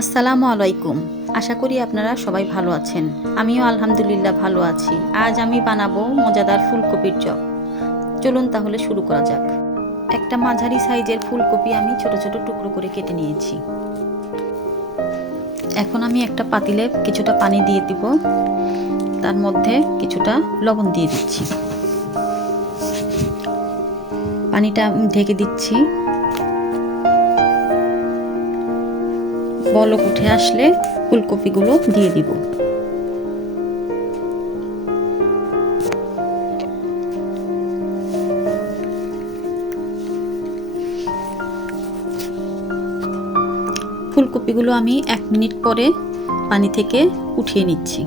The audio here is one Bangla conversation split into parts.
আসসালামু আলাইকুম। আশা করি আপনারা সবাই ভালো আছেন। আমিও আলহামদুলিল্লাহ ভালো আছি। আজ আমি বানাবো মজাদার ফুলকপির চপ। চলুন তাহলে শুরু করা যাক। একটা মাঝারি সাইজের ফুলকপি আমি ছোট ছোট টুকরো করে কেটে নিয়েছি। এখন আমি একটা পাতিলে কিছুটা পানি দিয়ে দিব। তার মধ্যে কিছুটা লবণ দিয়ে দিচ্ছি। পানিটা ঢেকে দিচ্ছি। বলক উঠে আসলে ফুলকপিগুলো দিয়ে দিব। ফুলকপিগুলো আমি 1 মিনিট পরে পানি থেকে উঠিয়ে নিচ্ছি।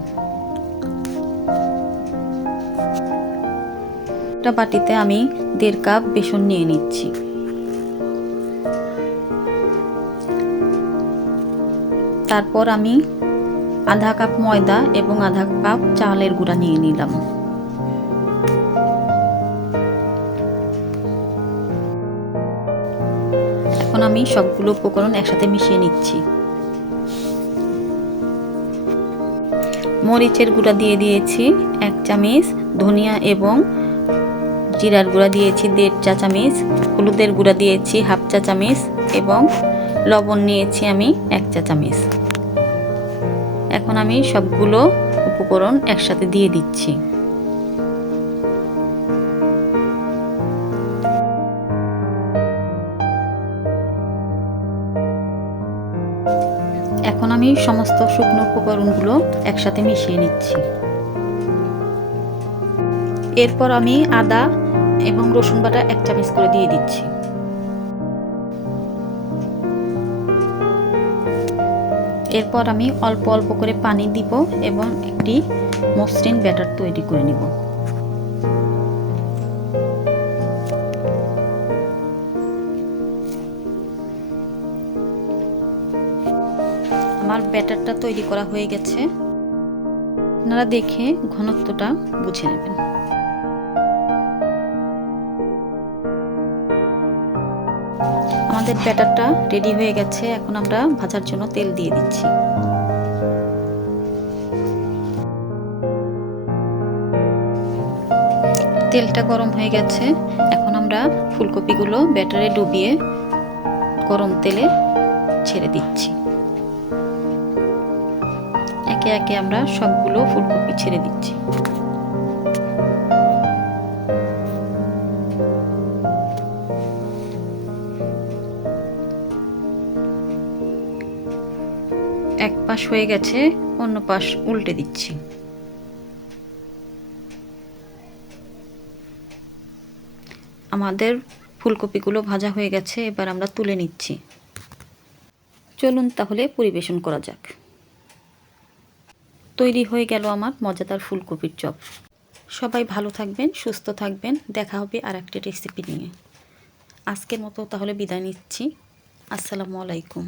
একটা বাটিতে আমি 1.5 কাপ বেসন নিয়ে নিচ্ছি। তারপর আমি আধা কাপ ময়দা এবং আধা কাপ চালের গুঁড়া নিয়ে নিলাম। এখন আমি সবগুলো উপকরণ একসাথে মিশিয়ে নিচ্ছি। মরিচের গুঁড়া দিয়ে দিয়েছি 1 চামচ, ধনিয়া এবং জিরার গুঁড়া দিয়েছি 1.5 চা চামচ, হলুদের গুঁড়া দিয়েছি 1/2 চা চামচ এবং লবণ নিয়েছি আমি 1 চা চামচ। এখন আমি সবগুলো উপকরণ একসাথে দিয়ে দিচ্ছি। এখন আমি সমস্ত শুকনো উপকরণগুলো একসাথে মিশিয়ে নিচ্ছি। এরপর আমি আদা এবং রসুন বাটা 1 চামচ করে দিয়ে দিচ্ছি। এরপর আমি অল্প অল্প করে পানি দিব এবং একটি মসৃণ ব্যাটার তৈরি করে নিব। আমার ব্যাটারটা তৈরি করা হয়ে গেছে। আপনারা দেখে ঘনত্বটা বুঝে নেবেন। আমাদের ব্যাটারটা রেডি হয়ে গেছে। এখন আমরা ভাজার জন্য তেল দিয়ে দিচ্ছি। তেলটা গরম হয়ে গেছে। এখন আমরা ফুলকপিগুলো ব্যাটারে ডুবিয়ে গরম তেলে ছেড়ে দিচ্ছি। একে একে আমরা সবগুলো ফুলকপি ছেড়ে দিচ্ছি। এক পাশ হয়ে গেছে, অন্য পাশ উল্টে দিচ্ছি। আমাদের ফুলকপিগুলো ভাজা হয়ে গেছে, এবার আমরা তুলে নিচ্ছি। চলুন তাহলে পরিবেশন করা যাক। তৈরি হয়ে গেল আমার মজাদার ফুলকপির চপ। সবাই ভালো থাকবেন, সুস্থ থাকবেন। দেখা হবে আরেকটি রেসিপি নিয়ে। আজকের মতো তাহলে বিদায় নিচ্ছি। আসসালামু আলাইকুম।